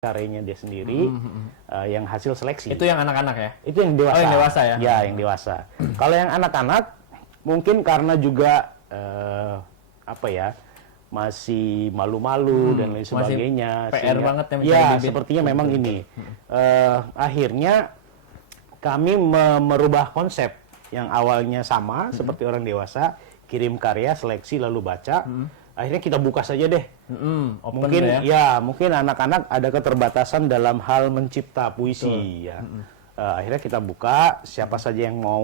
karyanya dia sendiri yang hasil seleksi. Itu yang anak-anak ya? Itu yang dewasa. Oh, yang dewasa ya? Ya, yang dewasa. Kalau yang anak-anak mungkin karena juga masih malu-malu dan lain sebagainya. PR banget ya mencari ya, bibit. sepertinya memang ini. Akhirnya kami merubah konsep yang awalnya sama seperti orang dewasa, kirim karya, seleksi lalu baca. Akhirnya kita buka saja deh. Mungkin mungkin anak-anak ada keterbatasan dalam hal mencipta puisi. Ya. Akhirnya kita buka siapa saja yang mau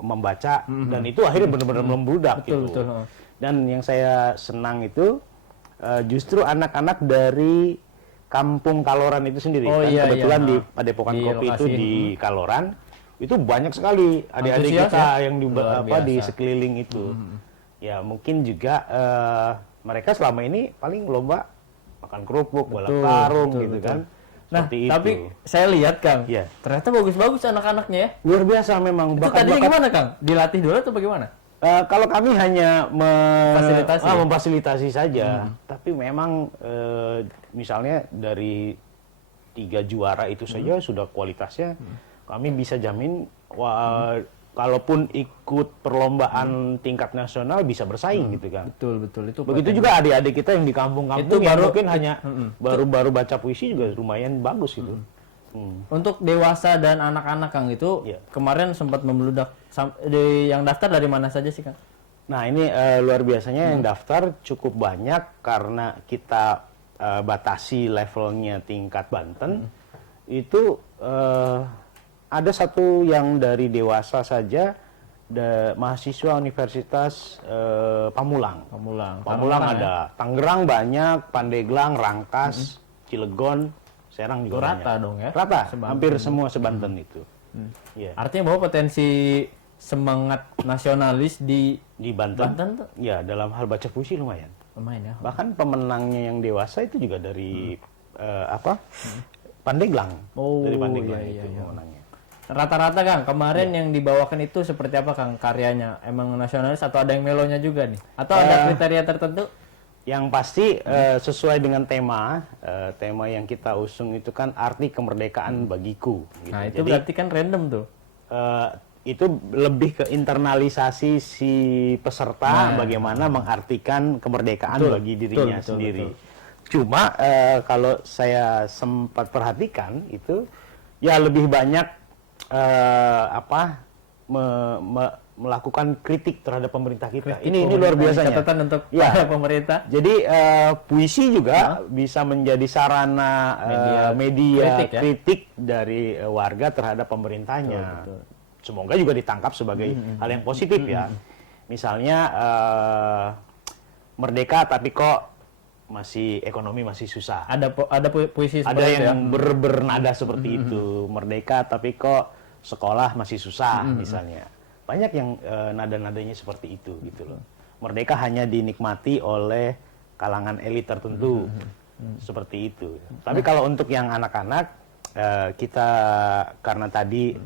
membaca dan itu akhirnya benar-benar membludak gitu. Betul. Dan yang saya senang itu justru anak-anak dari Kampung Kaloran itu sendiri. Kebetulan di Padepokan Kopi itu di Kaloran itu banyak sekali adik-adik kita yang di sekeliling itu. Ya mungkin juga mereka selama ini paling lomba makan kerupuk, balap karung gitu kan. Nah, seperti tapi itu. saya lihat Kang, ternyata bagus-bagus anak-anaknya ya. Luar biasa memang. Itu tadinya gimana Kang? Dilatih dulu atau bagaimana? Kalau kami hanya memfasilitasi saja, tapi memang misalnya dari 3 juara itu saja sudah kualitasnya kami bisa jamin kalaupun ikut perlombaan tingkat nasional bisa bersaing gitu kan. Betul. Begitu juga adik-adik kita yang di kampung-kampung yang mungkin hanya baru baca puisi juga lumayan bagus gitu. Untuk dewasa dan anak-anak Kang itu kemarin sempat membludak. Yang daftar dari mana saja sih Kang? Nah ini luar biasanya yang daftar cukup banyak karena kita batasi levelnya tingkat Banten. Itu ada satu yang dari dewasa saja, mahasiswa Universitas Pamulang ada, Tangerang banyak, Pandeglang, Rangkas, Cilegon, Serang juga rata banyak. dong ya? Rata, hampir semua sebanten itu. Artinya bahwa potensi semangat nasionalis di Banten tuh? Ya, dalam hal baca puisi lumayan ya. Bahkan pemenangnya yang dewasa itu juga dari Pandeglang. Dari Pandeglang itu pemenangnya. Rata-rata Kang, kemarin yang dibawakan itu seperti apa Kang karyanya? Emang nasionalis atau ada yang melonya juga nih? Atau ada kriteria tertentu? Yang pasti sesuai dengan tema yang kita usung itu kan arti kemerdekaan bagiku. Gitu. Nah itu berarti kan random tuh. Itu lebih ke internalisasi si peserta bagaimana mengartikan kemerdekaan bagi dirinya sendiri. Cuma kalau saya sempat perhatikan itu ya lebih banyak melakukan kritik terhadap pemerintah kita. Ini luar biasanya. Catatan untuk pemerintah. Jadi puisi juga bisa menjadi sarana media kritik dari warga terhadap pemerintahnya. Semoga juga ditangkap sebagai hal yang positif ya. Misalnya merdeka tapi kok ekonomi masih susah. Ada puisi seperti ada yang bernada seperti itu. Merdeka tapi kok sekolah masih susah misalnya. Banyak yang nada-nadanya seperti itu gitu loh. Merdeka hanya dinikmati oleh kalangan elit tertentu. Seperti itu. Tapi kalau untuk yang anak-anak kita karena tadi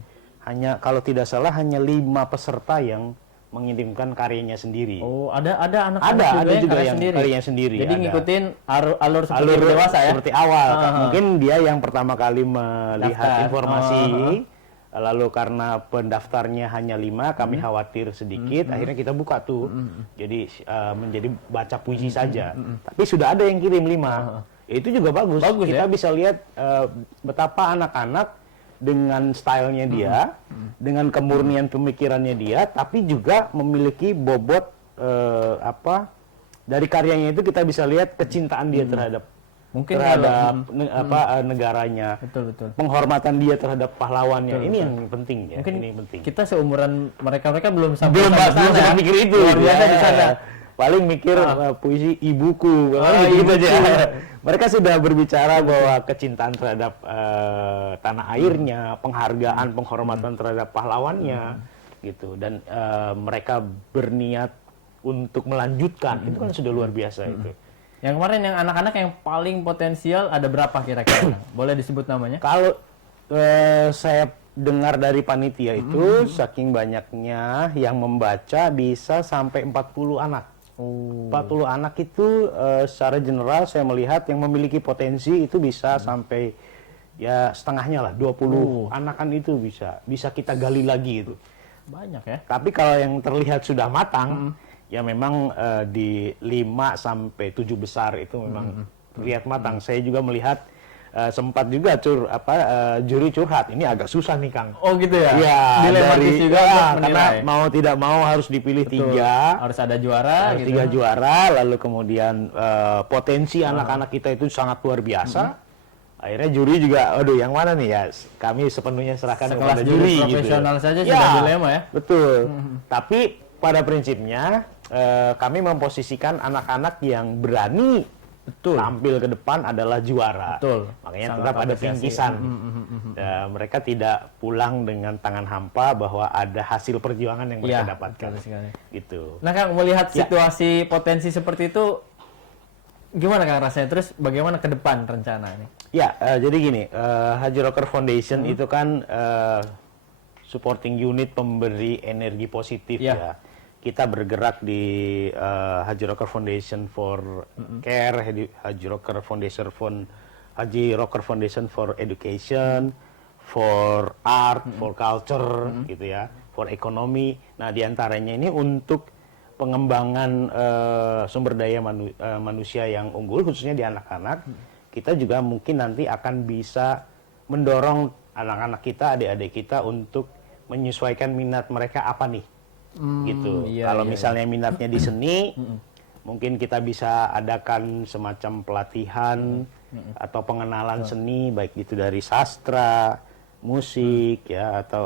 hanya kalau tidak salah hanya 5 peserta yang mengirimkan karyanya sendiri. Oh, ada anak-anak juga yang karyanya sendiri. Jadi ngikutin alur seperti dewasa ya. Seperti awal. Mungkin dia yang pertama kali melihat informasi, lalu karena pendaftarnya hanya 5, kami khawatir sedikit, akhirnya kita buka tuh. Jadi menjadi baca puisi saja. Tapi sudah ada yang kirim 5. Itu juga bagus kita bisa lihat betapa anak-anak dengan stylenya dia, dengan kemurnian pemikirannya dia, tapi juga memiliki bobot dari karyanya itu kita bisa lihat kecintaan dia terhadap negaranya, penghormatan dia terhadap pahlawannya. Ini yang penting ya. Mungkin ini penting. Kita seumuran mereka belum sampai belum mikir itu. Luar biasa di sana. Paling mikir puisi ibuku, gitu aja. Mereka sudah berbicara bahwa kecintaan terhadap tanah airnya, penghargaan, penghormatan terhadap pahlawannya, gitu. Dan mereka berniat untuk melanjutkan, itu kan sudah luar biasa itu. Yang kemarin yang anak-anak yang paling potensial ada berapa kira-kira? Boleh disebut namanya? Kalau saya dengar dari panitia itu, saking banyaknya yang membaca bisa sampai 40 anak. Oh. 40 anak itu secara general saya melihat yang memiliki potensi itu bisa sampai ya setengahnya lah, 20 anakan itu bisa kita gali lagi itu. Banyak ya. Tapi kalau yang terlihat sudah matang, ya memang di 5 sampai 7 besar itu memang terlihat matang. Saya juga melihat sempat juga juri curhat, ini agak susah nih Kang. Oh gitu ya? Iya, Dilematis juga untuk karena menilai. mau tidak mau harus dipilih Betul. 3. Harus ada juara gitu. 3 juara, lalu kemudian potensi anak-anak kita itu sangat luar biasa. Akhirnya juri juga, aduh yang mana nih ya? Kami sepenuhnya serahkan Sekelas kepada juri juri profesional gitu. saja sudah dilema ya. Betul. Tapi pada prinsipnya kami memposisikan anak-anak yang berani tampil ke depan adalah juara. Betul. Makanya Sangat tetap ada apresiasi. bingkisan. Mereka tidak pulang dengan tangan hampa bahwa ada hasil perjuangan yang mereka Iya, dapatkan. betul sekali. Gitu. Nah Kang, melihat situasi potensi seperti itu, gimana Kang rasanya? Terus bagaimana ke depan rencana ini? Ya, jadi gini, Haji Rocker Foundation itu kan supporting unit pemberi energi positif ya. Kita bergerak di Haji Rocker Foundation for Care, Haji Rocker Foundation for Education, for Art, for Culture, gitu ya, for Economy. Nah, diantaranya ini untuk pengembangan sumber daya manusia yang unggul, khususnya di anak-anak. Kita juga mungkin nanti akan bisa mendorong anak-anak kita, adik-adik kita untuk menyesuaikan minat mereka apa nih, gitu. Kalau misalnya minatnya di seni, mungkin kita bisa adakan semacam pelatihan atau pengenalan seni, baik itu dari sastra, musik, ya, atau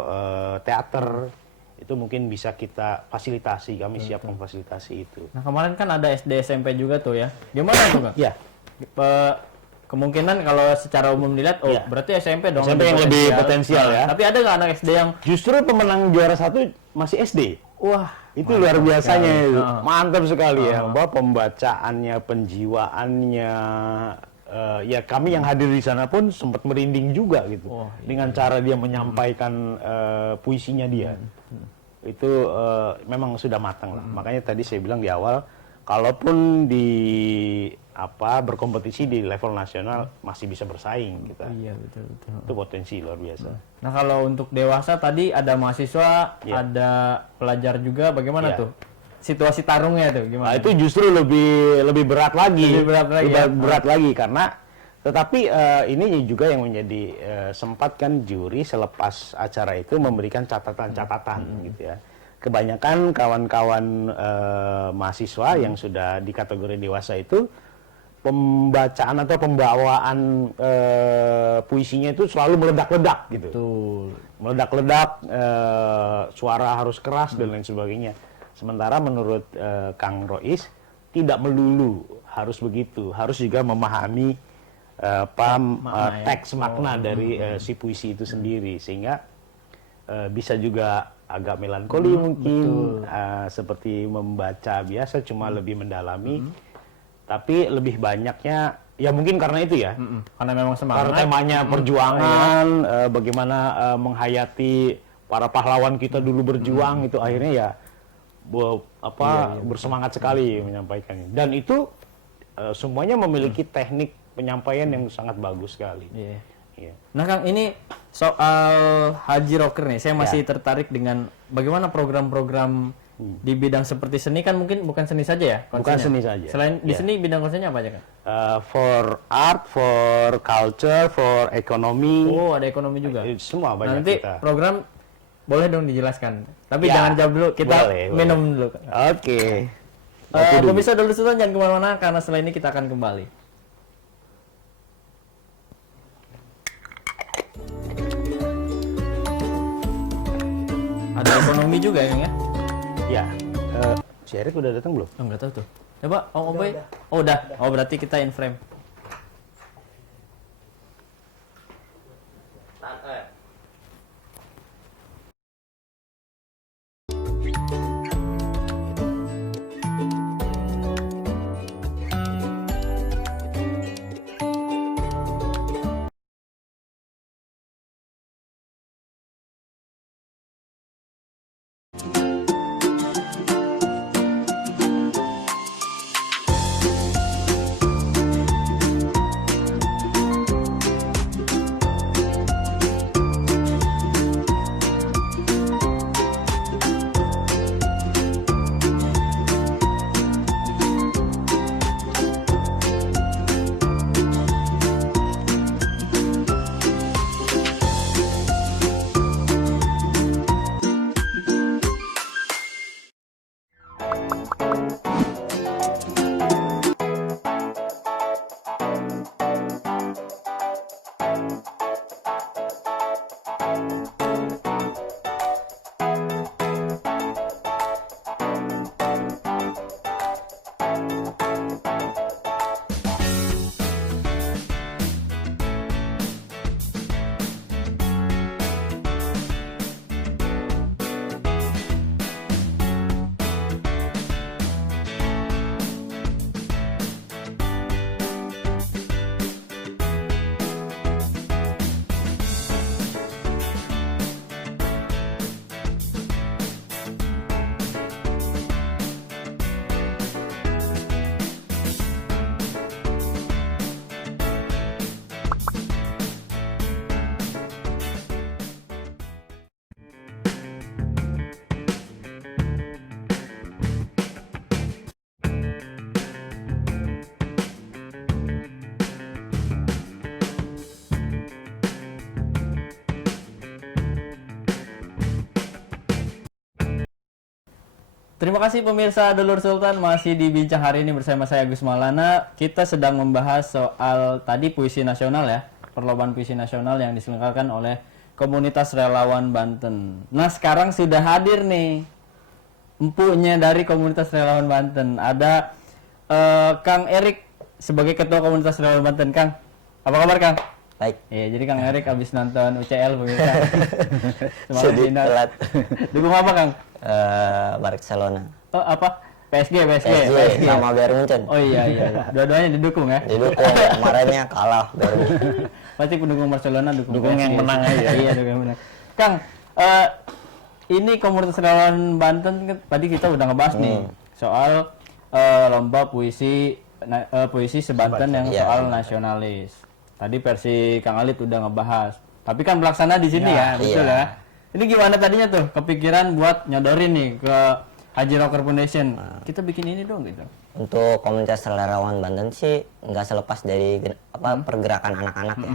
teater. Itu mungkin bisa kita fasilitasi, kami siap memfasilitasi itu. Nah kemarin kan ada SD SMP juga tuh ya. Gimana tuh Kang? Ya. Kemungkinan kalau secara umum dilihat, berarti SMP dong. SMP yang lebih potensial ya. Tapi ada nggak anak SD yang justru pemenang juara 1 masih SD? wah itu luar biasanya itu. Mantap sekali ya, bahwa pembacaannya, penjiwaannya, ya kami yang hadir di sana pun sempat merinding juga gitu. Dengan cara dia menyampaikan puisinya dia. Itu memang sudah matang lah. Makanya tadi saya bilang di awal, kalaupun di berkompetisi di level nasional masih bisa bersaing kita. Iya betul. Itu potensi luar biasa. Nah kalau untuk dewasa tadi ada mahasiswa, ada pelajar juga, bagaimana tuh situasi tarungnya tuh gimana? Nah, itu justru lebih berat lagi. Lebih berat lagi, karena tetapi ini juga yang menjadi sempat kan juri selepas acara itu memberikan catatan-catatan gitu ya. Kebanyakan kawan-kawan mahasiswa yang sudah di kategori dewasa itu pembacaan atau pembawaan puisinya itu selalu meledak-ledak gitu. Betul. Meledak-ledak, suara harus keras dan lain sebagainya. Sementara menurut Kang Rois tidak melulu harus begitu, harus juga memahami teks makna dari si puisi itu sendiri, sehingga bisa juga agak melankoli mungkin, seperti membaca biasa cuma lebih mendalami, tapi lebih banyaknya ya mungkin karena itu ya, karena memang semangat. karena temanya perjuangan, bagaimana menghayati para pahlawan kita dulu berjuang, itu akhirnya ya bersemangat sekali menyampaikannya. Dan itu semuanya memiliki teknik penyampaian yang sangat bagus sekali. Iya. Nah Kang, ini soal Haji Rocker nih, saya masih tertarik dengan bagaimana program-program di bidang seperti seni, kan mungkin bukan seni saja ya konsennya? Bukan seni saja. Selain di seni, bidang konsennya apa aja Kang? For art, for culture, for economy. Oh, ada ekonomi juga. Semua banyak Nanti kita. program boleh dong dijelaskan. Tapi Ya, jangan jawab dulu, kita boleh. minum dulu. Oke. Pemirsa dulu Sultan, jangan kemana-mana karena setelah ini kita akan kembali. Ada ekonomi juga ya Kang ya? Ya. Si Erik udah datang belum? Oh, nggak tahu tuh. Coba, Om Boy. Oh, udah. Oh, berarti kita in frame. Terima kasih pemirsa Dulur Sultan, masih di Bincang hari ini bersama saya Agus Maulana. Kita sedang membahas soal tadi puisi nasional ya, perlombaan puisi nasional yang diselenggarakan oleh Komunitas Relawan Banten. Nah sekarang sudah hadir nih empunya dari Komunitas Relawan Banten. Ada Kang Erik sebagai Ketua Komunitas Relawan Banten. Kang, apa kabar Kang? Baik. Iya, jadi Kang Erik habis nonton UCL pemirsa. Sedih telat. Dukung apa Kang? Barcelona. Oh apa? PSG. Sama Bayern Munchen. Oh iya. Dua-duanya didukung ya? Didukung, kemarinnya kalah Bayern Munchen. Pasti pendukung Barcelona dukung yang PSG. menang aja. Iya, dukung yang menang. Kang, ini Komunitas Relawan Banten kan tadi kita udah ngebahas nih soal lomba puisi sebanten yang Iya. soal nasionalis. Tadi versi Kang Alit udah ngebahas. Tapi kan pelaksana di sini ya, betul iya. ya. Ini gimana tadinya tuh kepikiran buat nyodorin nih ke Haji Rocker Foundation. Kita bikin ini dong gitu. Untuk komunitas relawan Banten sih nggak selepas dari pergerakan anak-anak ya.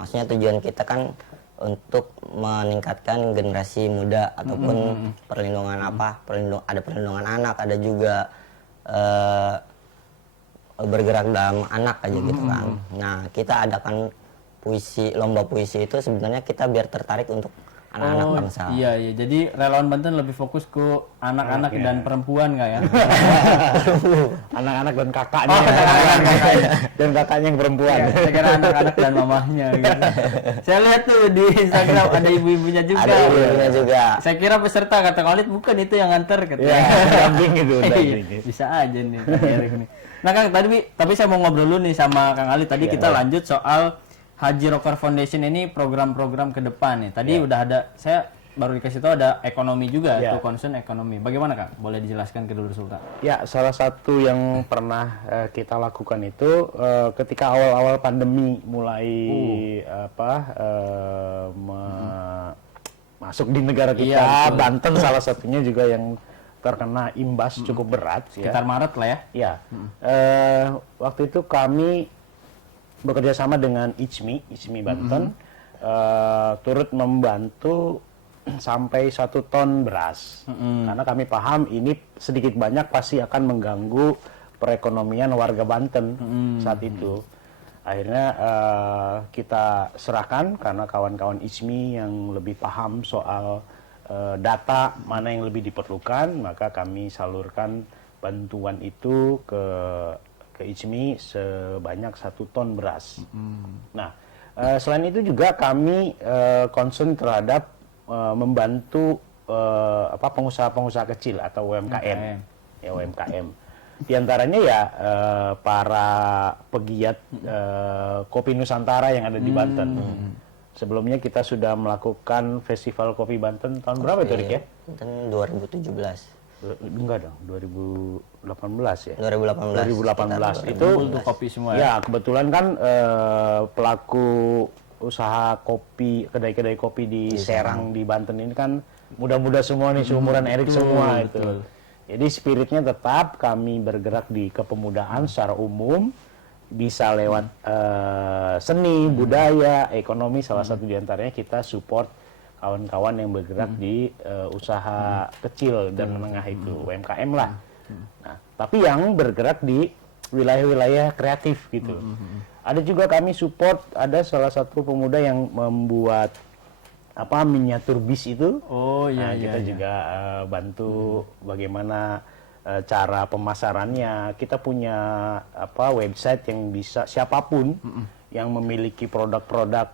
Maksudnya tujuan kita kan untuk meningkatkan generasi muda ataupun perlindungan ada perlindungan anak, ada juga bergerak dalam anak aja gitu kan. Nah kita adakan lomba puisi itu sebenarnya kita biar tertarik untuk anak-anak bangsa. Iya. Jadi relawan Banten lebih fokus ke anak-anak dan perempuan nggak ya? Anak-anak dan kakaknya. Kakaknya. Dan kakaknya yang perempuan. Ya, saya kira anak-anak dan mamahnya gitu. Saya lihat tuh di Instagram ada ibu-ibunya juga. Ada ibu-ibunya juga. Saya kira peserta kata Khalid bukan itu yang nganter katanya. Ya, damping itu. Iya, bisa aja nih Kang Erik nih. Nah Kang, tapi saya mau ngobrol dulu nih sama Kang Khalid. Tadi kita lanjut soal Haji Rocker Foundation ini program-program ke depan nih. Tadi udah ada, saya baru dikasih tahu ada ekonomi juga, tuh concern ekonomi. Bagaimana Kang? Boleh dijelaskan ke Dulur Sultan? Ya, salah satu yang pernah kita lakukan itu ketika awal-awal pandemi mulai masuk di negara kita, Iya, Banten salah satunya juga yang terkena imbas cukup berat. Sekitar Maret lah ya? Ya, waktu itu kami bekerja sama dengan ICMI Banten, turut membantu sampai 1 ton beras. Karena kami paham ini sedikit banyak pasti akan mengganggu perekonomian warga Banten saat itu. Akhirnya kita serahkan karena kawan-kawan ICMI yang lebih paham soal data mana yang lebih diperlukan, maka kami salurkan bantuan itu ke ICMI sebanyak 1 ton beras. Nah, selain itu juga kami concern terhadap membantu pengusaha-pengusaha kecil atau UMKM. Ya, UMKM. Di antaranya ya para pegiat kopi Nusantara yang ada di Banten. Sebelumnya kita sudah melakukan Festival Kopi Banten tahun berapa itu, Rik ya? Banten 2017. Enggak dong, 2018 ya? 2018 itu untuk kopi semua ya? Ya, kebetulan kan pelaku usaha kopi, kedai-kedai kopi di Serang di Banten ini kan muda-muda semua nih, seumuran Erik semua itu. Jadi spiritnya tetap kami bergerak di kepemudaan secara umum, bisa lewat seni, budaya, ekonomi, salah satu diantaranya kita support kawan-kawan yang bergerak di usaha kecil dan menengah itu, UMKM lah. Nah, tapi yang bergerak di wilayah-wilayah kreatif gitu. Ada juga kami support, ada salah satu pemuda yang membuat miniatur bis itu. Kita juga bantu bagaimana cara pemasarannya. Kita punya website yang bisa siapapun yang memiliki produk-produk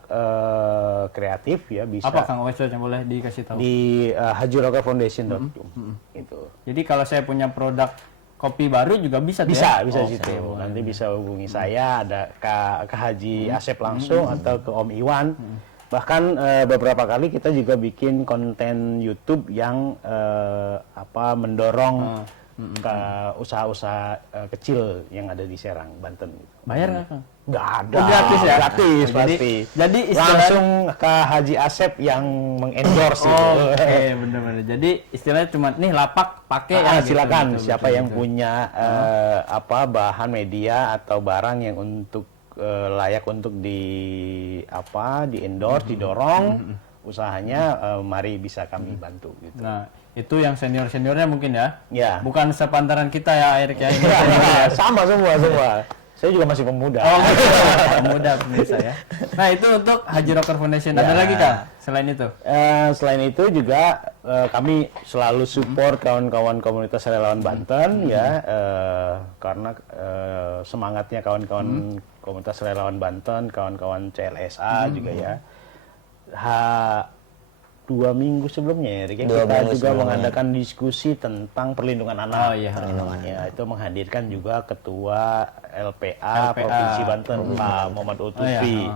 kreatif ya bisa. Apa Kang website yang boleh dikasih tahu? Di hajirokerfoundation.com gitu. Jadi kalau saya punya produk kopi baru juga bisa tuh Bisa ya? situ. Nanti bisa hubungi saya, ada ke Haji Asep langsung atau ke Om Iwan. Bahkan beberapa kali kita juga bikin konten YouTube yang mendorong ke usaha-usaha kecil yang ada di Serang, Banten. Bayar nggak Kang? Nggak ada. Oh, gratis ya? Gratis pasti. Jadi langsung ke Haji Asep yang mengendorse itu. Oke, bener-bener. Jadi istilahnya cuma nih lapak pakai ya. Silakan gitu, siapa yang punya bahan media atau barang yang untuk layak untuk di endorse, didorong usahanya, mari bisa kami bantu gitu. Nah, Itu yang senior-seniornya mungkin ya? Ya. Bukan sepantaran kita ya, Erik ya? Ini Ya, senior ya. sama semua. Saya juga masih pemuda. Oh, pemuda pemirsa ya. Nah, itu untuk Haji Rocker Foundation. Ada Ya. lagi Kang selain itu? Selain itu juga kami selalu support kawan-kawan komunitas relawan Banten ya, karena semangatnya kawan-kawan komunitas relawan Banten, kawan-kawan CLSA juga ya. 2 minggu sebelumnya ya, Rick, kita juga mengadakan diskusi tentang perlindungan anak. Oh iya. Ya, itu menghadirkan juga Ketua LPA Provinsi Banten, Pak Muhammad Utfi.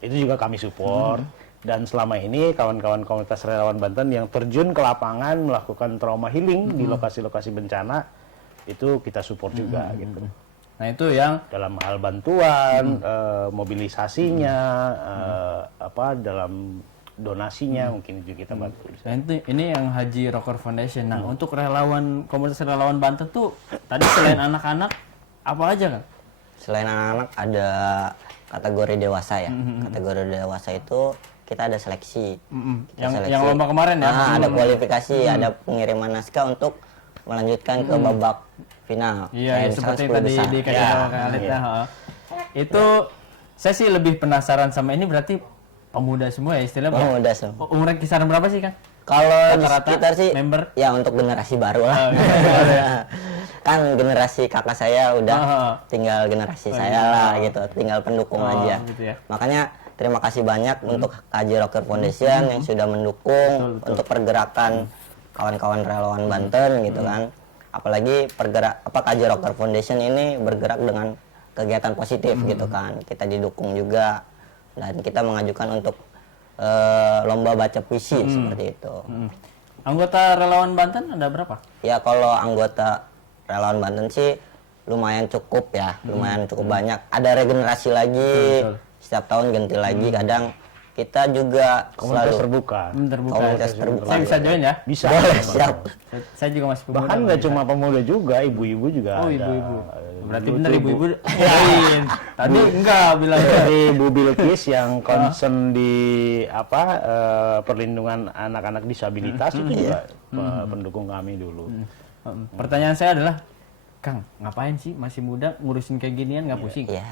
Itu juga kami support. Dan selama ini kawan-kawan komunitas relawan Banten yang terjun ke lapangan melakukan trauma healing di lokasi-lokasi bencana, itu kita support juga gitu. Nah, itu yang Dalam hal bantuan, mobilisasinya, dalam donasinya mungkin juga kita bantu. nah, ini yang Haji Rocker Foundation. Nah, untuk relawan komunitas relawan Banten tuh tadi selain anak-anak apa aja kan? Selain anak-anak ada kategori dewasa ya. Kategori dewasa itu kita ada seleksi. Yang lomba kemarin ya? Ada kualifikasi, ada pengiriman naskah untuk melanjutkan ke babak final. Iya, Kayak seperti misalkan 10 tadi besar. dikasih tahu Kang Alit. Itu saya sih lebih penasaran sama ini, berarti pemuda semua ya istilahnya. Pemuda semua. Umur kisaran berapa sih Kang? Kalau di Rata-rata sekitar sih member? ya untuk generasi baru lah. Kan generasi kakak saya udah tinggal generasi saya lah gitu, tinggal pendukung aja. Gitu ya. Makanya terima kasih banyak untuk Haji Rocker Foundation yang sudah mendukung untuk pergerakan kawan-kawan relawan Banten gitu kan. Apalagi Haji Rocker Foundation ini bergerak dengan kegiatan positif gitu kan. Kita didukung juga dan kita mengajukan untuk lomba baca puisi seperti itu. Anggota relawan Banten ada berapa? Ya kalau anggota relawan Banten sih lumayan cukup ya, lumayan cukup banyak. Ada regenerasi lagi, setiap tahun ganti lagi. Kadang kita juga Komunitas selalu terbuka. komunitas terbuka. Saya bisa join ya? Bisa. Boleh, siap. Saya juga masih pemuda. Bahkan nggak cuma pemuda juga, ibu-ibu juga Oh, ada. ibu-ibu. Berarti benar ibu-ibu join. Tadi enggak bilang. Dari Bu Bilkis yang concern di perlindungan anak-anak disabilitas itu juga pendukung kami dulu. Pertanyaan saya adalah, Kang, ngapain sih masih muda ngurusin kayak ginian, nggak pusing? Ya,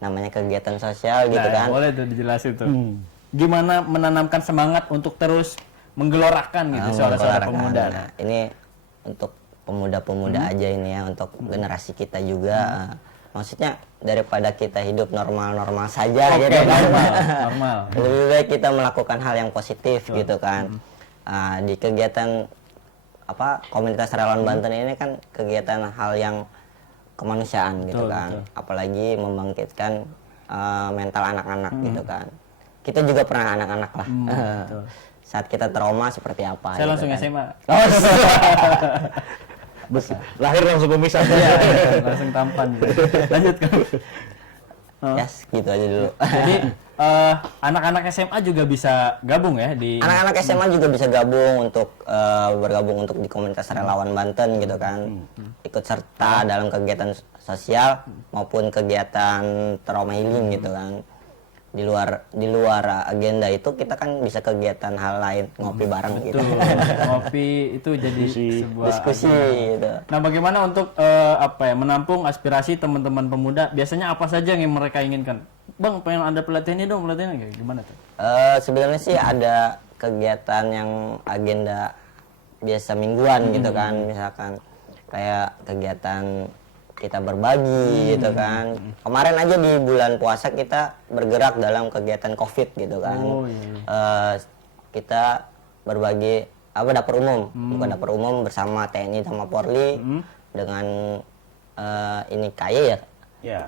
namanya kegiatan sosial gitu kan. Boleh tuh dijelasin tuh. Gimana menanamkan semangat untuk terus menggelorakan gitu suara-suara pemuda. Nah, ini untuk pemuda-pemuda aja ini ya, untuk generasi kita juga. Maksudnya daripada kita hidup normal-normal saja gitu kan. Normal. Lebih baik kita melakukan hal yang positif gitu kan. Di kegiatan komunitas relawan Banten ini kan kegiatan hal yang kemanusiaan gitu kan. Apalagi membangkitkan mental anak-anak gitu kan. Kita juga pernah anak-anak lah. Saat kita trauma seperti apa. Saya gitu langsung kan. SMA. Lahir langsung kumisan. Iya, langsung tampan. Lanjut kan. Yes, gitu aja dulu. Jadi anak-anak SMA juga bisa gabung ya di Anak-anak SMA juga bisa gabung untuk bergabung untuk di komunitas relawan Banten gitu kan. Ikut serta dalam kegiatan sosial maupun kegiatan trauma healing gitu kan. Di luar agenda itu kita kan bisa kegiatan hal lain, ngopi bareng gitu. Ngopi itu jadi sebuah Diskusi gitu. Nah, bagaimana untuk menampung aspirasi teman-teman pemuda? Biasanya apa saja yang mereka inginkan? Bang, pengen ada pelatihannya dong, pelatihannya kayak gimana tuh? Sebenarnya sih ada kegiatan yang agenda biasa mingguan gitu kan, misalkan kayak kegiatan kita berbagi gitu kan. Kemarin aja di bulan puasa kita bergerak dalam kegiatan COVID gitu kan. Kita berbagi dapur umum, bukan dapur umum bersama TNI sama Polri dengan ini KY ya. Ya,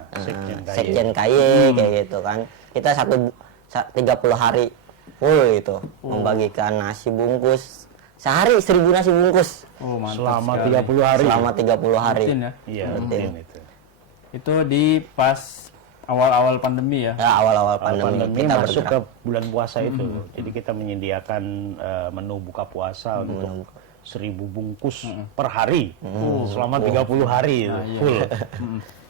Sekjen KY kayak gitu kan. Kita 30 hari full gitu membagikan nasi bungkus. Sehari 1000 nasi bungkus. Oh, mantap. selama 30 hari. Selama 30 hari. Rutin ya? Iya, rutin itu. Itu di pas awal-awal pandemi ya? Ya, awal-awal Pandemi pandemi kita masuk bergerak. ke bulan puasa itu. Jadi kita menyediakan menu buka puasa untuk 1000 bungkus per hari selama 30 hari full.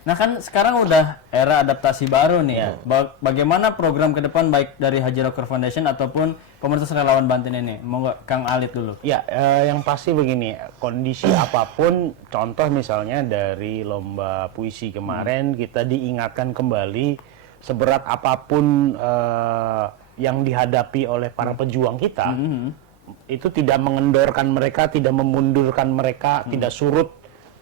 Nah kan sekarang udah era adaptasi baru nih. Bagaimana program ke depan baik dari Haji Rocker Foundation ataupun Komunitas Relawan Banten ini? Mau nggak Kang Alit dulu? Ya, yang pasti begini, kondisi apapun, contoh misalnya dari lomba puisi kemarin, kita diingatkan kembali seberat apapun yang dihadapi oleh para pejuang kita, itu tidak mengendorkan mereka, tidak memundurkan mereka, tidak surut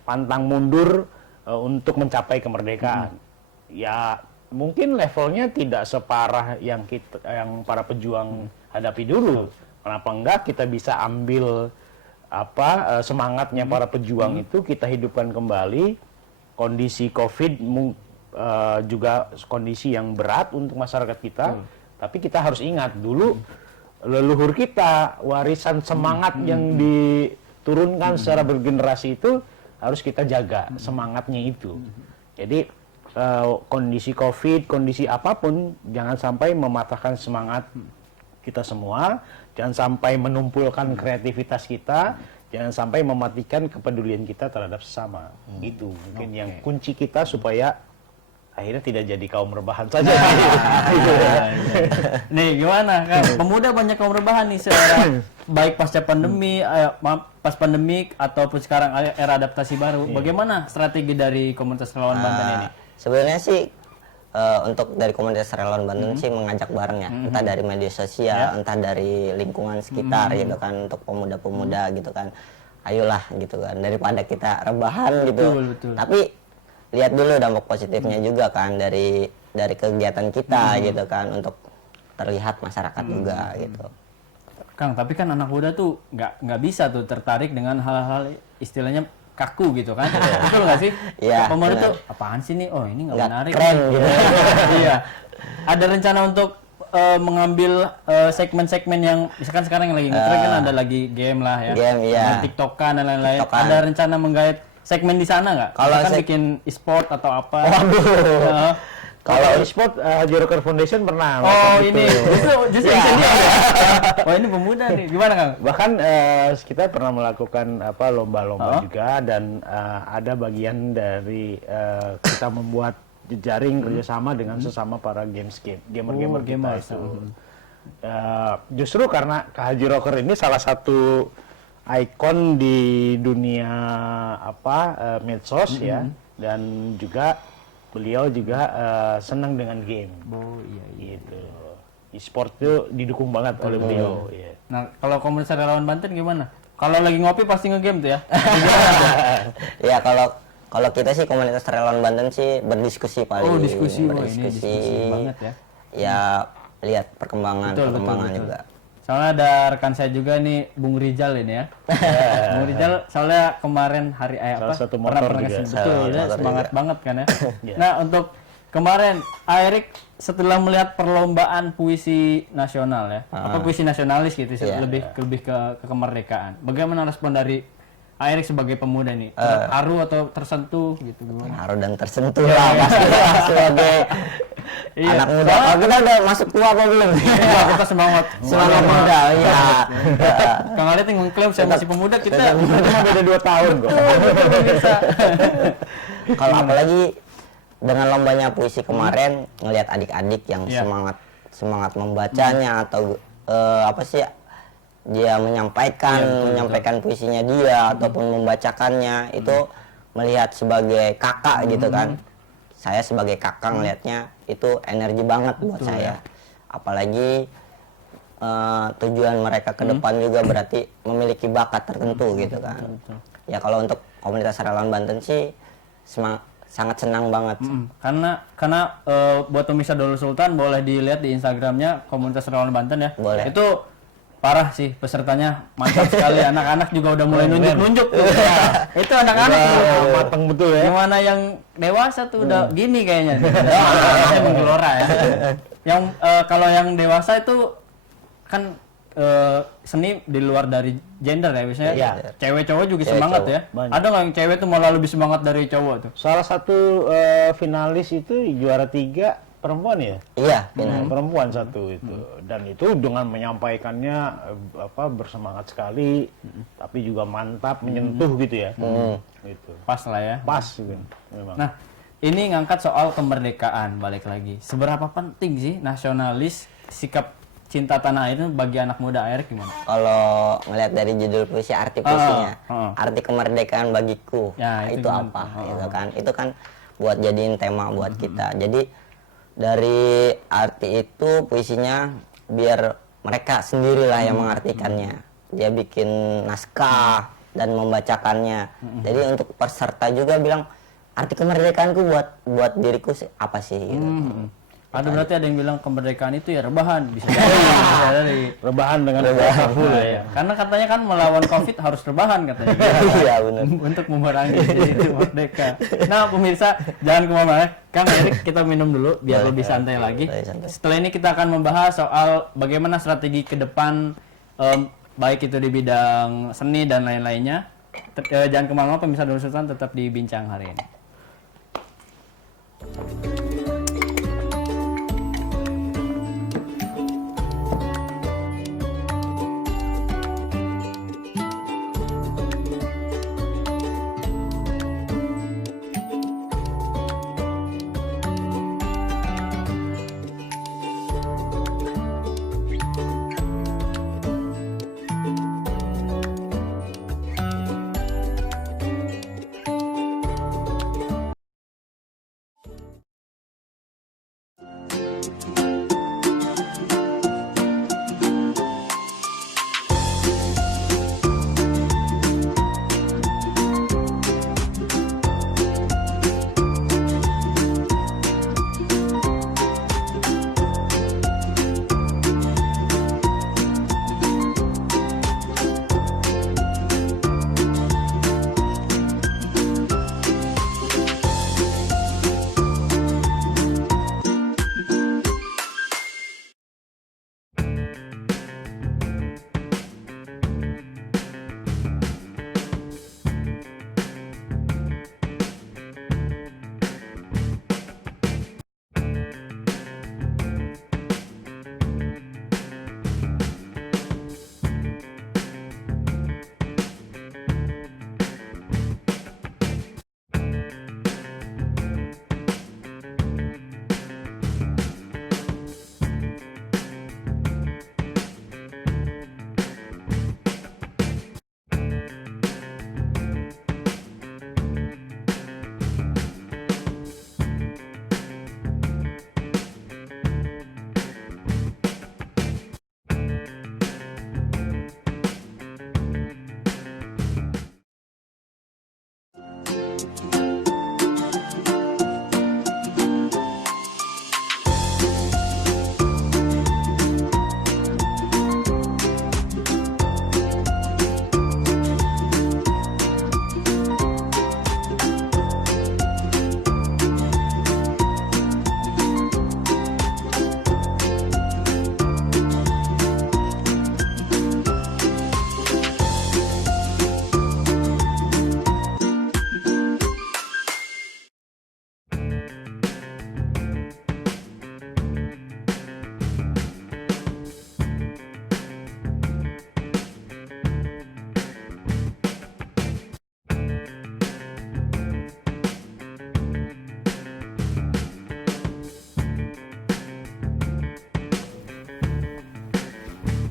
pantang mundur untuk mencapai kemerdekaan. Ya, mungkin levelnya tidak separah yang para pejuang hadapi dulu. Kenapa enggak kita bisa ambil semangatnya para pejuang itu kita hidupkan kembali. Kondisi Covid juga kondisi yang berat untuk masyarakat kita, tapi kita harus ingat dulu leluhur kita, warisan semangat yang diturunkan secara bergenerasi itu harus kita jaga semangatnya itu. Jadi kondisi Covid, kondisi apapun jangan sampai mematahkan semangat kita semua, jangan sampai menumpulkan kreativitas kita, jangan sampai mematikan kepedulian kita terhadap sesama. Itu mungkin yang kunci kita supaya akhirnya tidak jadi kaum rebahan saja. Nih gimana kan? Pemuda banyak kaum rebahan nih baik pasca pandemi, pas pandemik ataupun sekarang era adaptasi baru. Bagaimana strategi dari Komunitas Relawan Banten ini? Sebenarnya sih untuk dari Komunitas Relawan Banten sih mengajak bareng ya, entah dari media sosial, entah dari lingkungan sekitar gitu kan, untuk pemuda-pemuda gitu kan. Ayolah gitu kan, daripada kita rebahan gitu. Betul. Tapi lihat dulu dampak positifnya juga kan dari kegiatan kita gitu kan, untuk terlihat masyarakat juga gitu. Kang, tapi kan anak muda tuh nggak bisa tuh tertarik dengan hal-hal istilahnya kaku gitu kan. Betul nggak sih? Iya. Pemuda tuh apaan sih nih? Oh ini nggak menarik. Keren gitu. Iya. Ada rencana untuk mengambil segmen-segmen yang misalkan sekarang yang lagi ngetren kan ada lagi game lah ya. Game, iya. TikTokan dan lain-lain. TikTokan. Ada rencana menggait segmen di sana nggak? Kalau kan bikin e-sport atau apa? Waduh. Kalau e-sport, Haji Rocker Foundation pernah. Oh ini, justru yang sedih ya. Wah ini pemuda nih, gimana Kang? Bahkan kita pernah melakukan lomba-lomba juga, dan ada bagian dari kita membuat jejaring kerjasama dengan sesama para gamer-gamer kita itu. Justru karena Haji Rocker ini salah satu ikon di dunia medsos ya, dan juga beliau juga senang dengan game. Oh iya. Gitu. E-sport itu didukung banget oleh beliau. Yeah. Nah kalau Komunitas Relawan Banten gimana? Kalau lagi ngopi pasti ngegame tuh ya? Ya kalau kita sih Komunitas Relawan Banten sih berdiskusi paling. Oh diskusi, berdiskusi banget ya. Ya lihat perkembangan Betul. juga. Soalnya ada rekan saya juga nih, Bung Rijal ini ya. Bung Rijal soalnya kemarin hari Salah satu motor juga. Betul ya, semangat juga. banget kan ya. Nah untuk kemarin Erik setelah melihat perlombaan puisi nasional ya, apa puisi nasionalis gitu, lebih ke kemerdekaan. Bagaimana respon dari Erik sebagai pemuda nih? Terharu atau tersentuh gitu gimana? Terharu dan tersentuh lah pasti sebagai anak muda. Kalau kita udah masuk tua apa belum? Kita semangat muda, iya. Kang Alit yang mengklaim saya masih pemuda, kita beda 2 tahun kok. Kalau apalagi dengan lombanya puisi kemarin, ngelihat adik-adik yang semangat membacanya atau dia menyampaikan puisinya dia ataupun membacakannya, itu melihat sebagai kakak gitu kan. Saya sebagai kakak ngelihatnya itu energi banget buat saya. Apalagi tujuan mereka ke depan juga berarti memiliki bakat tertentu gitu kan. Ya kalau untuk Komunitas Relawan Banten sih sangat senang banget. Karena buat pemirsa Dolar Sultan boleh dilihat di Instagramnya Komunitas Relawan Banten ya. Boleh. Itu parah sih, pesertanya mantap sekali. Anak-anak juga udah mulai nunjuk-nunjuk tuh. Itu anak-anak Matang betul ya. Gimana yang dewasa tuh udah gini kayaknya. Saya menggelora ya. Yang kalau yang dewasa itu kan seni di luar dari gender ya, biasanya cewek cowok juga semangat ya. Banyak. Ada nggak yang cewek tuh malah lebih semangat dari cowok tuh? Salah satu finalis itu juara 3 perempuan ya? Iya, final. Perempuan satu itu. Dan itu dengan menyampaikannya bersemangat sekali, tapi juga mantap, menyentuh gitu ya. Gitu. Pas lah ya. Pas gitu, memang. Nah, ini ngangkat soal kemerdekaan balik lagi. Seberapa penting sih nasionalis, sikap cinta tanah air itu bagi anak muda Erik gimana? Kalau ngelihat dari judul puisi, arti puisinya, arti kemerdekaan bagiku, Ya, itu itu gimana? apa? Gitu kan? Itu kan buat jadiin tema buat kita. Jadi dari arti itu puisinya biar mereka sendirilah yang mengartikannya. Dia bikin naskah dan membacakannya. Jadi untuk peserta juga bilang arti kemerdekaanku buat diriku apa sih? Gitu. Berarti ada yang bilang kemerdekaan itu ya rebahan, bisa jadi. Rebahan dengan full ya. Karena katanya kan melawan COVID harus rebahan katanya. Iya benar. Untuk memerangi jadi merdeka. Nah, pemirsa jangan kemana-mana. Kang Erik, kita minum dulu biar lebih santai lagi. santai. Setelah ini kita akan membahas soal bagaimana strategi ke depan, baik itu di bidang seni dan lain-lainnya. Jangan kemana-mana, pemirsa Darul Sultan, tetap di Bincang hari ini.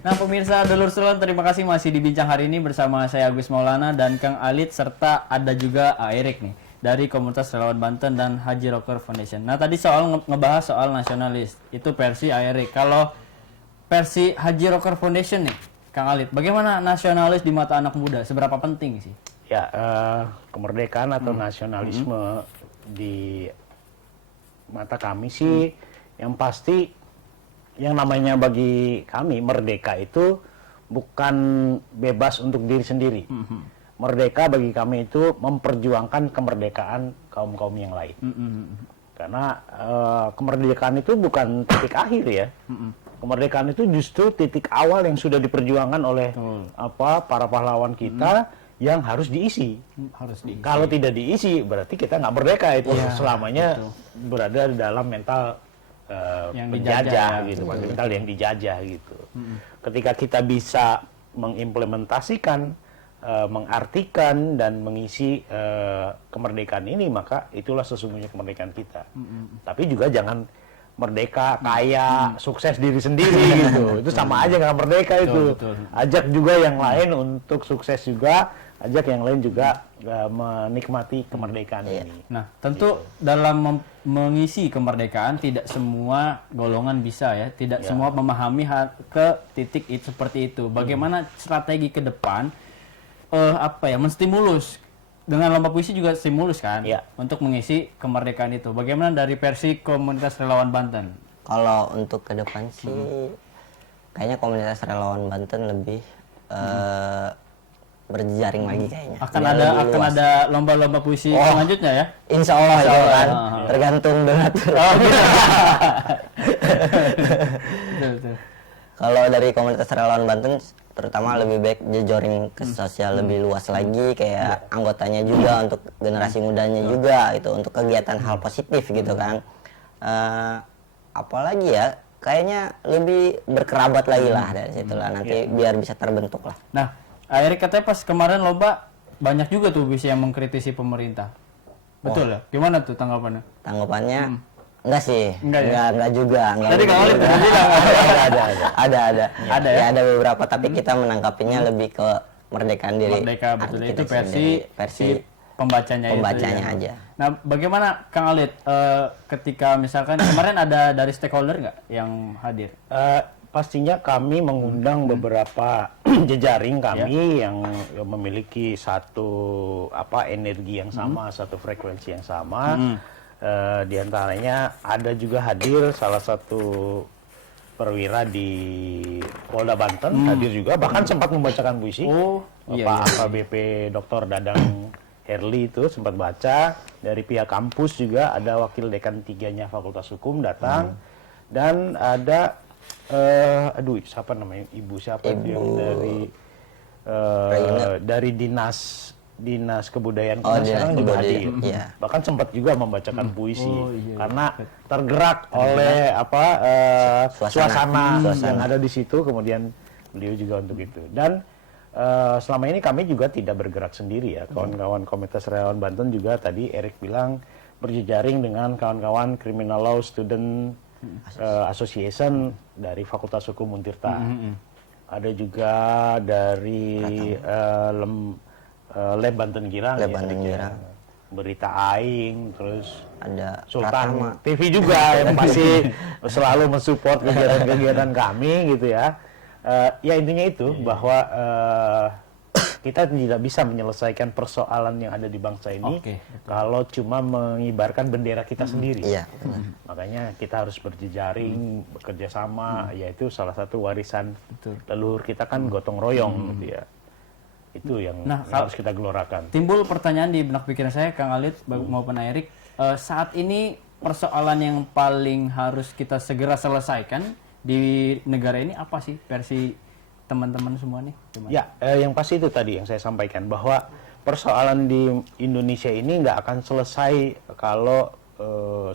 Nah, pemirsa Dulur Sultan, terima kasih masih di Bincang hari ini bersama saya Agus Maulana dan Kang Alit, serta ada juga Erik nih dari Komunitas Relawan Banten dan Haji Rocker Foundation. Nah, tadi soal ngebahas soal nasionalis, itu versi Erik. Kalau versi Haji Rocker Foundation nih, Kang Alit, bagaimana nasionalis di mata anak muda? Seberapa penting sih? Ya, kemerdekaan atau nasionalisme di mata kami sih yang pasti, yang namanya bagi kami merdeka itu bukan bebas untuk diri sendiri. Merdeka bagi kami itu memperjuangkan kemerdekaan kaum-kaum yang lain. Karena kemerdekaan itu bukan titik akhir ya. Kemerdekaan itu justru titik awal yang sudah diperjuangkan oleh para pahlawan kita yang harus diisi. Kalau tidak diisi berarti kita nggak merdeka itu, selamanya berada di dalam mental Yang penjajah dijajah. gitu, fundamental yang dijajah gitu. Ketika kita bisa mengimplementasikan, mengartikan dan mengisi kemerdekaan ini, maka itulah sesungguhnya kemerdekaan kita. Tapi juga jangan merdeka, kaya, sukses diri sendiri gitu. Itu sama aja nggak merdeka itu. Betul. Ajak juga yang lain untuk sukses juga, ajak yang lain juga menikmati kemerdekaan ini. Nah, tentu dalam mengisi kemerdekaan tidak semua golongan bisa ya, tidak semua memahami ke titik itu seperti itu. Bagaimana strategi ke depan menstimulus dengan lomba puisi juga stimulus kan untuk mengisi kemerdekaan itu. Bagaimana dari versi komunitas relawan Banten? Kalau untuk ke depan sih kayaknya komunitas relawan Banten lebih berjejaring lagi kayaknya. Akan ada lomba-lomba puisi selanjutnya ya? Insya Allah itu kan tergantung donatur. Betul. Kalau dari komunitas relawan Banten terutama lebih baik jejaring ke sosial lebih luas lagi, kayak anggotanya juga untuk generasi mudanya juga itu untuk kegiatan hal positif gitu kan. Apalagi ya kayaknya lebih berkerabat lagi lah dari situ lah nanti biar bisa terbentuk lah. Nah, Erik katanya pas kemarin lomba banyak juga tuh puisi yang mengkritisi pemerintah. Betul ya? Gimana tuh tanggapannya? Tanggapannya enggak sih, Enggak ya? juga. Tadi kalau tadi bilang Ada Ada ya? Ya, ada beberapa tapi kita menangkapinya lebih ke merdekaan diri. Merdeka, betul. Arti Itu kita versi sendiri, versi pembacanya pembacanya itu, aja. Nah, bagaimana Kang Alit ketika misalkan kemarin ada dari stakeholder nggak yang hadir? Pastinya kami mengundang beberapa jejaring kami yang memiliki satu energi yang sama, satu frekuensi yang sama. Di antaranya ada juga hadir salah satu perwira di Polda Banten hadir juga, bahkan sempat membacakan puisi. Pak AKBP Dr. Dadang Herli itu sempat baca. Dari pihak kampus juga ada wakil dekan 3-nya Fakultas Hukum datang, dan ada siapa namanya, ibu yang dari dinas kebudayaan sekarang juga hadir. Bahkan sempat juga membacakan puisi karena tergerak oleh suasana yang ada di situ, kemudian beliau juga untuk itu. Dan selama ini kami juga tidak bergerak sendiri ya, kawan-kawan komunitas relawan Banten juga tadi Erik bilang berjejaring dengan kawan-kawan Criminal Law Student Association dari Fakultas Hukum Untirta. Ada juga dari Lab Banten Girang, Berita Aing, terus ada Sultan TV juga yang masih selalu mensupport kegiatan-kegiatan kami gitu ya. Ya intinya itu bahwa kita tidak bisa menyelesaikan persoalan yang ada di bangsa ini kalau cuma mengibarkan bendera kita sendiri. Makanya kita harus berjejaring, bekerja sama, yaitu salah satu warisan leluhur kita kan gotong royong gitu ya. Itu yang harus kita gelorakan. Timbul pertanyaan di benak pikiran saya, Kang Alit maupun Erik, saat ini persoalan yang paling harus kita segera selesaikan di negara ini apa sih versi teman-teman semua nih? Ya, yang pasti itu tadi yang saya sampaikan, bahwa persoalan di Indonesia ini nggak akan selesai kalau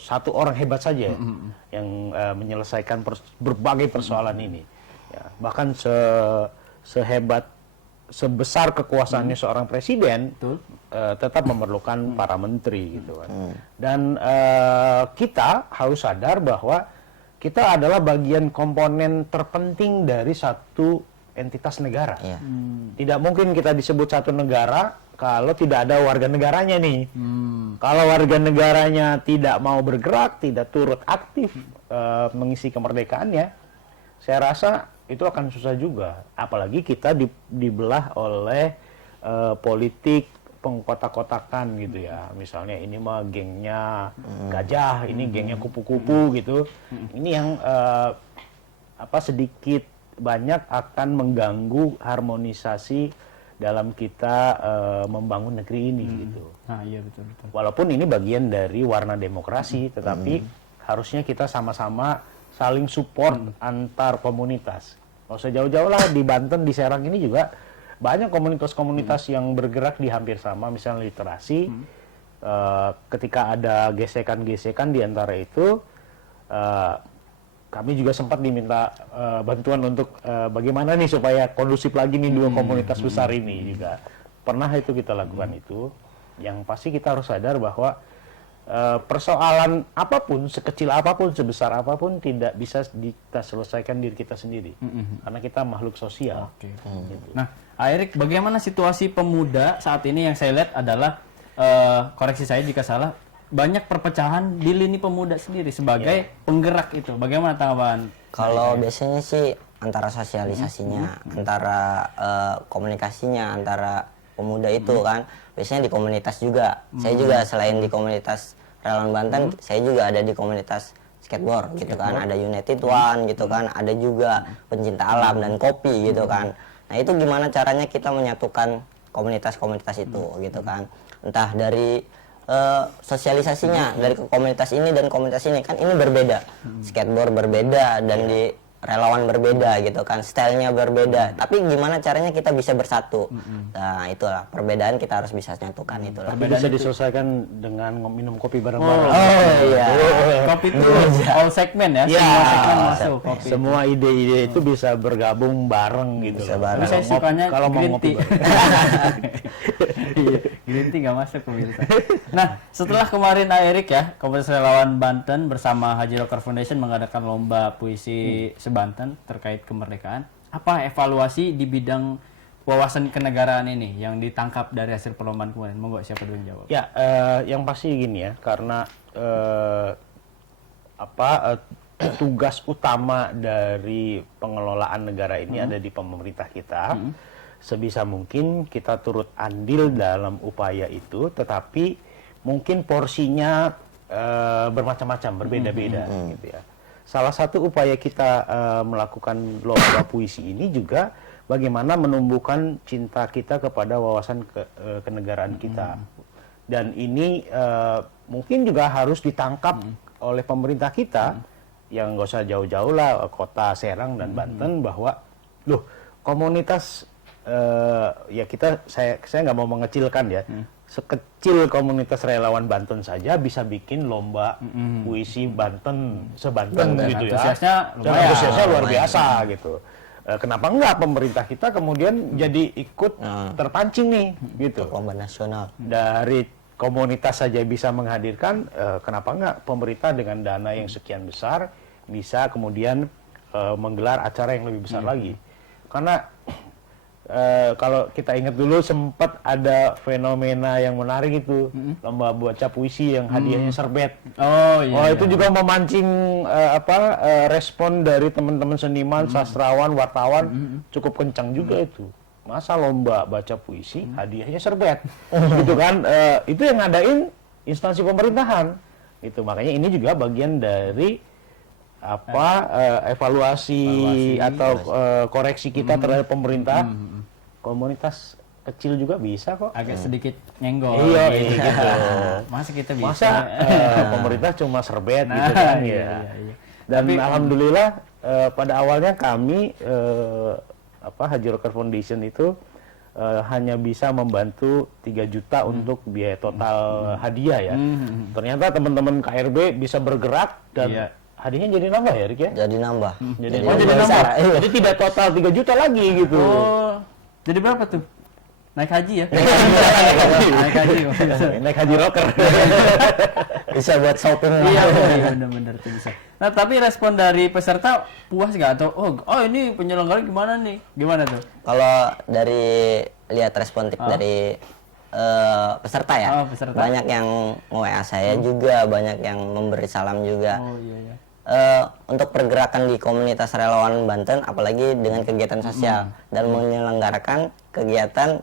satu orang hebat saja yang menyelesaikan berbagai persoalan ini. Ya, bahkan sebesar kekuasaannya seorang presiden, tetap memerlukan para menteri gitu kan. Dan kita harus sadar bahwa kita adalah bagian komponen terpenting dari satu entitas negara. Tidak mungkin kita disebut satu negara kalau tidak ada warga negaranya nih. Kalau warga negaranya tidak mau bergerak, tidak turut aktif mengisi kemerdekaannya, saya rasa itu akan susah juga. Apalagi kita dibelah oleh politik pengkotak-kotakan gitu ya. Misalnya ini mah gengnya gajah, ini gengnya kupu-kupu gitu. Ini yang sedikit banyak akan mengganggu harmonisasi dalam kita membangun negeri ini gitu. Iya betul. Walaupun ini bagian dari warna demokrasi, tetapi harusnya kita sama-sama saling support antar komunitas. Nggak usah jauh-jauh lah, di Banten, di Serang ini juga banyak komunitas-komunitas yang bergerak di hampir sama, misalnya literasi. Ketika ada gesekan-gesekan di antara itu, kami juga sempat diminta bantuan untuk bagaimana nih supaya kondusif lagi nih dua komunitas besar ini juga. Pernah itu kita lakukan itu. Yang pasti kita harus sadar bahwa persoalan apapun, sekecil apapun, sebesar apapun tidak bisa kita selesaikan diri kita sendiri. Karena kita makhluk sosial. Gitu. Nah, Erik, bagaimana situasi pemuda saat ini? Yang saya lihat adalah, koreksi saya jika salah, banyak perpecahan di lini pemuda sendiri sebagai penggerak itu. Bagaimana tanggapan? Kalau biasanya sih antara sosialisasinya, antara komunikasinya, antara pemuda itu kan, biasanya di komunitas juga. Saya juga selain di komunitas Relawan Banten, saya juga ada di komunitas skateboard gitu kan, ada United One gitu kan, ada juga pencinta alam dan kopi gitu kan. Nah itu gimana caranya kita menyatukan komunitas-komunitas itu gitu kan, entah dari sosialisasinya dari komunitas ini dan komunitas ini kan ini berbeda, skateboard berbeda dan di relawan berbeda gitu kan, stylenya berbeda, tapi gimana caranya kita bisa bersatu. Nah itulah perbedaan kita harus bisa nyatukan itulah. Tapi bisa diselesaikan dengan minum kopi bareng-bareng. Oh iya. Kopi itu all segmen ya, semua segmen masuk kopi. Semua ide-ide itu bisa bergabung bareng gitu. Bisa loh. bareng. Tapi saya sukanya kalau mau green ngopi tea. Iya, green tea nggak masuk pemirsa. Nah, setelah kemarin Erik ya, Komunitas Relawan Banten bersama Haji Rocker Foundation mengadakan lomba puisi se-Banten terkait kemerdekaan, apa evaluasi di bidang wawasan kenegaraan ini yang ditangkap dari hasil perlombaan kemarin? Monggo, siapa dulu yang jawab? Ya, yang pasti gini ya, karena tugas utama dari pengelolaan negara ini ada di pemerintah kita. Sebisa mungkin kita turut andil dalam upaya itu, tetapi mungkin porsinya bermacam-macam, berbeda-beda gitu ya. Salah satu upaya kita melakukan lomba puisi ini juga bagaimana menumbuhkan cinta kita kepada wawasan kenegaraan kita. Dan ini mungkin juga harus ditangkap oleh pemerintah kita, yang nggak usah jauh-jauh lah, kota Serang dan Banten, bahwa loh komunitas ya saya nggak mau mengecilkan ya, sekecil komunitas relawan Banten saja bisa bikin lomba puisi Banten se-Banten gitu ya. Antusiasnya luar biasa gitu. Kenapa enggak pemerintah kita kemudian jadi ikut terpancing nih gitu. Lomba nasional. Dari komunitas saja bisa menghadirkan, kenapa enggak pemerintah dengan dana yang sekian besar bisa kemudian menggelar acara yang lebih besar lagi. Karena kalau kita ingat dulu sempat ada fenomena yang menarik itu, lomba baca puisi yang hadiahnya serbet. Oh iya. Itu juga memancing respon dari teman-teman seniman, sastrawan, wartawan cukup kencang juga itu. Masa lomba baca puisi hadiahnya serbet, gitu kan? Itu yang ngadain instansi pemerintahan. Itu makanya ini juga bagian dari evaluasi atau koreksi kita terhadap pemerintah. Komunitas kecil juga bisa kok. Agak sedikit nyenggol. Iya, gitu. Masa kita bisa? Masa pemerintah cuma serbet gitu kan ya. Dan alhamdulillah pada awalnya kami Haji Rocker Foundation itu hanya bisa membantu 3 juta untuk biaya total hadiah ya. Ternyata teman-teman KRB bisa bergerak dan hadiahnya jadi nambah ya, Rik ya? Jadi nambah. Jadi nambah. Jadi tidak total 3 juta lagi gitu. Oh, jadi berapa tuh? Naik haji ya? Naik haji rocker. Bisa buat shopping. Iya, benar-benar tuh bisa. Nah, tapi respon dari peserta puas nggak atau ini penyelenggara gimana nih? Gimana tuh? Kalau dari lihat respon dari peserta ya, banyak yang WA saya juga, banyak yang memberi salam juga. Oh iya. Untuk pergerakan di komunitas relawan Banten, apalagi dengan kegiatan sosial dan menyelenggarakan kegiatan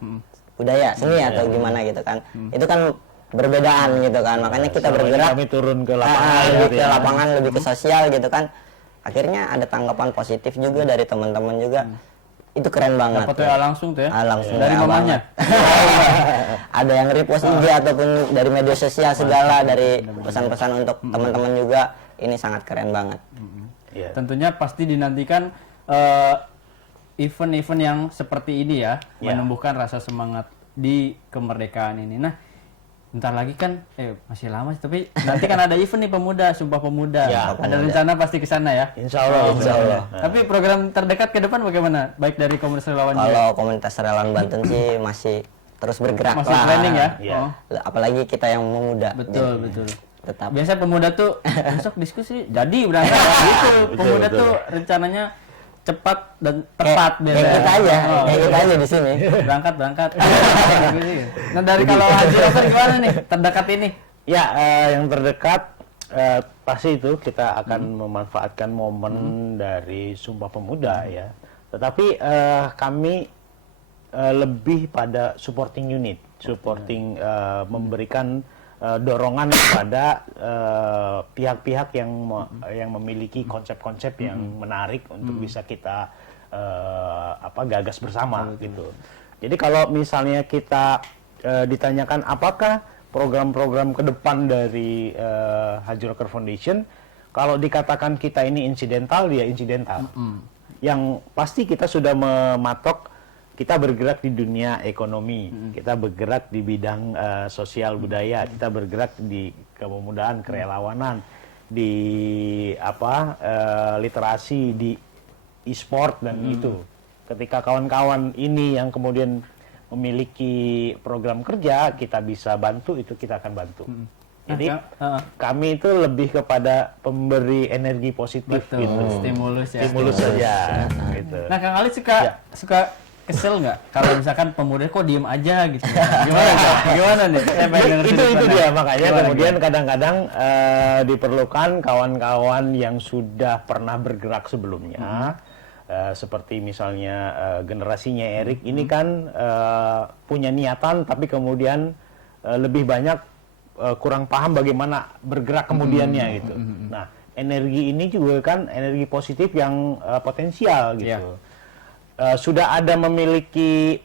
budaya seni atau gimana gitu kan, itu kan berbedaan gitu kan, makanya kita bergerak kami turun ke lapangan, lebih ke lapangan, lebih ke sosial gitu kan, akhirnya ada tanggapan positif juga dari teman-teman juga. Itu keren banget. Dapat WA langsung tuh ya? Langsung dari mamanya. Ada yang repost IG ataupun dari media sosial segala, dari pesan-pesan untuk teman-teman juga. Ini sangat keren banget. Tentunya pasti dinantikan event-event yang seperti ini ya, menumbuhkan rasa semangat di kemerdekaan ini. Nah, bentar lagi kan masih lama sih, tapi nanti kan ada event nih pemuda, Sumpah Pemuda. Ya, ada rencana pasti ke sana ya. Insya Allah. Insya Allah. Tapi program terdekat ke depan bagaimana? Baik dari komunitas relawan juga. Kalau komunitas relawan Banten sih masih terus bergerak Masih lah. planning ya. Iya. Oh, Apalagi kita yang memuda. betul, betul. Tetap. Biasa pemuda tuh besok diskusi jadi berangkat ya, gitu. Pemuda betul. tuh rencananya cepat dan tepat Kayak kita aja, Oh, kayak kita aja di sini. berangkat. Nah, dari kalau Haji Rocker gimana nih terdekat ini? Ya, yang terdekat pasti itu kita akan memanfaatkan momen dari Sumpah Pemuda ya. Tetapi kami lebih pada supporting unit, memberikan dorongan kepada pihak-pihak yang memiliki konsep-konsep yang menarik untuk bisa kita gagas bersama gitu. Jadi kalau misalnya kita ditanyakan apakah program-program ke depan dari Haji Rocker Foundation, kalau dikatakan kita ini insidental, ya insidental. Yang pasti kita sudah mematok, kita bergerak di dunia ekonomi, kita bergerak di bidang sosial budaya, kita bergerak di kepemudaan, kerelawanan, di literasi, di e-sport dan itu. Ketika kawan-kawan ini yang kemudian memiliki program kerja, kita bisa bantu, itu kita akan bantu. Jadi kami itu lebih kepada pemberi energi positif. Betul, gitu. stimulus ya. Stimulus saja gitu. Nah, Kang Ali suka kesel nggak kalau misalkan pemuda kok diem aja gitu? Gimana nih? Saya pengen denger itu sudut dia pandang. makanya Gimana, kemudian kadang-kadang diperlukan kawan-kawan yang sudah pernah bergerak sebelumnya, seperti misalnya generasinya Erik ini kan punya niatan tapi kemudian lebih banyak kurang paham bagaimana bergerak kemudiannya gitu. Nah, energi ini juga kan energi positif yang potensial gitu. Sudah ada memiliki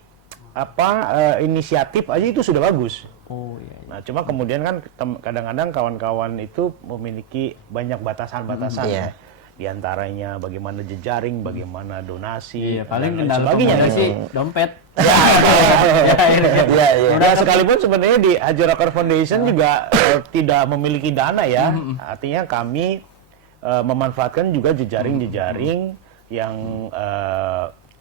inisiatif aja itu sudah bagus. Oh iya. Nah, cuma kemudian kan kadang-kadang kawan-kawan itu memiliki banyak batasan-batasan. Iya. Di antaranya bagaimana jejaring, bagaimana donasi, Iya, paling dan lain kendala sebagainya. pemuda sih dompet. Iya. Nah, sekalipun sebenarnya di Haji Rocker Foundation juga tidak memiliki dana ya. Artinya kami memanfaatkan juga jejaring-jejaring yang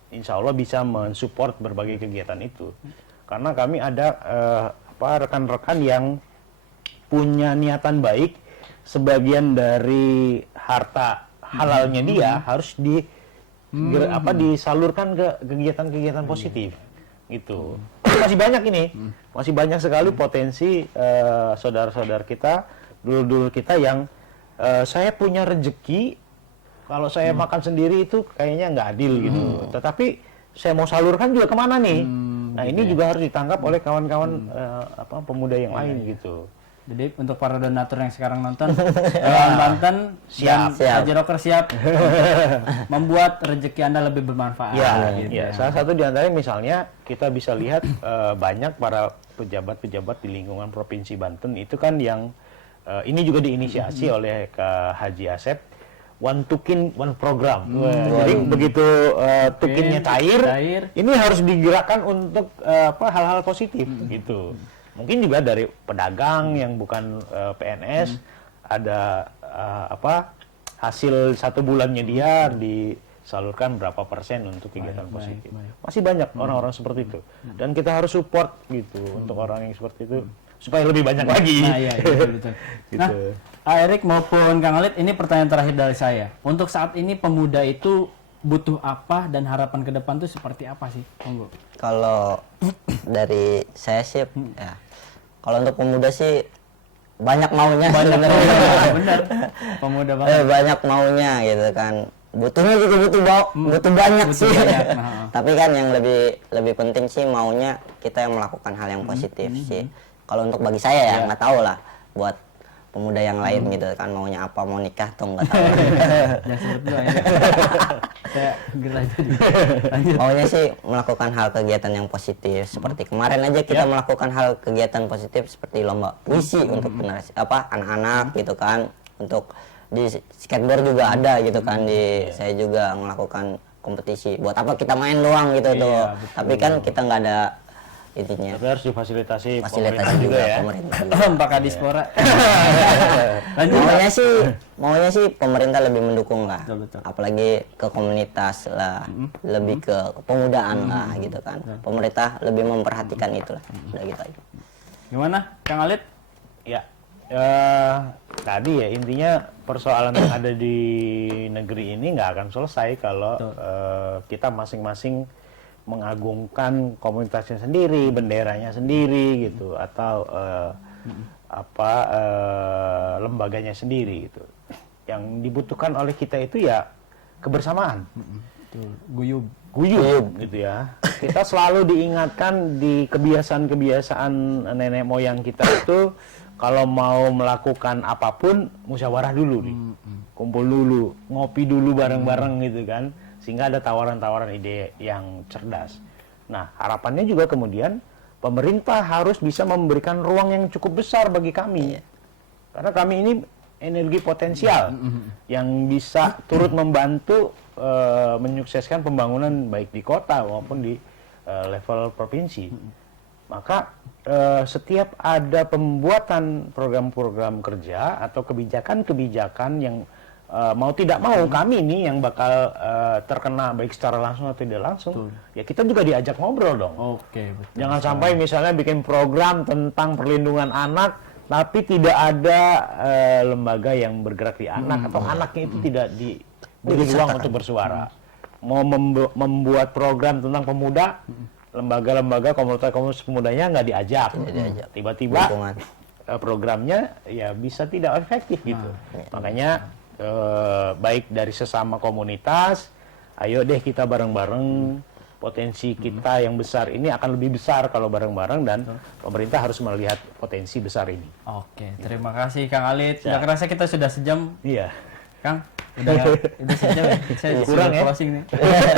insya Allah bisa mensupport berbagai kegiatan itu. Karena kami ada rekan-rekan yang punya niatan baik, sebagian dari harta halalnya dia harus disalurkan ke kegiatan-kegiatan positif gitu. Masih banyak ini, masih banyak sekali potensi saudara-saudara kita, dulur-dulur kita yang saya punya rezeki, kalau saya makan sendiri itu kayaknya nggak adil gitu. Tetapi saya mau salurkan juga kemana nih? Nah ini juga harus ditangkap oleh kawan-kawan pemuda yang lain gitu. Jadi untuk para donatur yang sekarang nonton, Relawan Banten Siap. Haji Rocker siap membuat rezeki Anda lebih bermanfaat. Gitu Ya. Salah satu di antaranya misalnya kita bisa lihat banyak para pejabat-pejabat di lingkungan Provinsi Banten itu kan yang ini juga diinisiasi oleh Haji Asep, one tukin one program. Jadi begitu tukinnya cair, ini harus digerakkan untuk hal-hal positif gitu. Mungkin juga dari pedagang yang bukan PNS, ada hasil 1 bulannya dia disalurkan berapa persen untuk kegiatan positif. Masih banyak orang-orang seperti itu, dan kita harus support gitu untuk orang yang seperti itu supaya lebih banyak lagi. Nah, iya, betul. Nah, Erik maupun Kang Alit, ini pertanyaan terakhir dari saya. Untuk saat ini pemuda itu butuh apa dan harapan ke depan itu seperti apa sih? Monggo. Kalau dari saya sih, ya. Kalau untuk pemuda sih banyak maunya. Bener. Pemuda banget. Banyak maunya gitu kan. Butuhnya juga butuh banyak sih. Tapi kan yang lebih penting sih maunya kita yang melakukan hal yang positif sih. Kalau untuk bagi saya ya nggak tahu lah buat pemuda yang lain gitu kan maunya apa, mau nikah atau nggak tahu. Jangan sebut dulu ya. Saya gerah jadi. Lanjut. Maunya sih melakukan hal kegiatan yang positif seperti kemarin aja kita melakukan hal kegiatan positif seperti lomba puisi untuk generasi anak-anak gitu kan, untuk di skateboard juga ada gitu kan, saya juga melakukan kompetisi. Buat apa kita main doang gitu tuh, tapi kan kita nggak ada intinya. Tapi harus difasilitasi Fasilitasi pemerintah juga ya. pemerintah juga. Pak Kadispora. Lanjut. Maunya sih pemerintah lebih mendukung lah. Betul. Apalagi ke komunitas lah, lebih ke pemudaan lah gitu kan. Pemerintah lebih memperhatikan itulah. Udah gitu aja. Gimana, Kang Alit? Ya, tadi ya intinya persoalan yang ada di negeri ini nggak akan selesai kalau kita masing-masing mengagungkan komunitasnya sendiri, benderanya sendiri gitu, atau lembaganya sendiri gitu. Yang dibutuhkan oleh kita itu ya kebersamaan, Guyub. guyub gitu ya. Kita selalu diingatkan di kebiasaan-kebiasaan nenek moyang kita itu kalau mau melakukan apapun musyawarah dulu nih, kumpul dulu, ngopi dulu bareng-bareng gitu kan, sehingga ada tawaran-tawaran ide yang cerdas. Nah harapannya juga kemudian pemerintah harus bisa memberikan ruang yang cukup besar bagi kami, karena kami ini energi potensial yang bisa turut membantu menyukseskan pembangunan baik di kota maupun di level provinsi. Maka setiap ada pembuatan program-program kerja atau kebijakan-kebijakan yang mau tidak mau kami ini yang bakal terkena baik secara langsung atau tidak langsung, ya kita juga diajak ngobrol dong. Oke, betul. Jangan sampai misalnya bikin program tentang perlindungan anak tapi tidak ada lembaga yang bergerak di anak atau anaknya itu tidak diberi ruang untuk bersuara. Mau membuat program tentang pemuda, lembaga-lembaga komunitas pemudanya nggak diajak. Tiba-tiba programnya ya bisa tidak efektif gitu. Makanya baik dari sesama komunitas, ayo deh kita bareng-bareng, potensi kita yang besar ini akan lebih besar kalau bareng-bareng, dan pemerintah harus melihat potensi besar ini. Oke, terima kasih Kang Alit. Tidak kerasa kita sudah sejam, Iya. Kang. Udah sejam ya. Saya Kurang sudah ya? closing nih.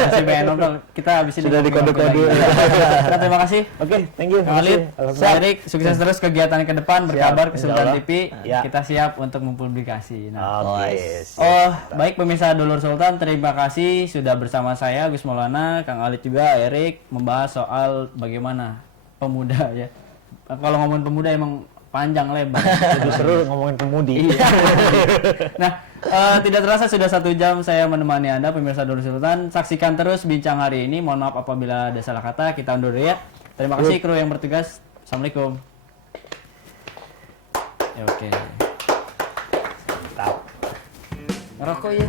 Masih banyak nonton. Kita habisin Sudah dulu dikode-kode. waktu lagi. Nah, terima kasih. Oke, thank you. Kang Alit, Pak Erik, sukses terus kegiatan ke depan, berkabar ke insya Sultan Allah. TV. Ya. Kita siap untuk mempublikasi. Nah, Oke. oh, baik pemirsa Dulur Sultan, terima kasih sudah bersama saya Gus Maulana, Kang Alit juga, Erik, membahas soal bagaimana pemuda ya. Kalau ngomongin pemuda emang panjang lebar. Lebih seru ngomongin pemudi. Iya. Nah, tidak terasa sudah 1 jam saya menemani Anda pemirsa Dulur Sultan. Saksikan terus bincang hari ini. Mohon maaf apabila ada salah kata. Kita undur dulu ya. Terima kasih kru yang bertugas. Assalamualaikum. Ya, oke. Mantap. Ngerokok ya.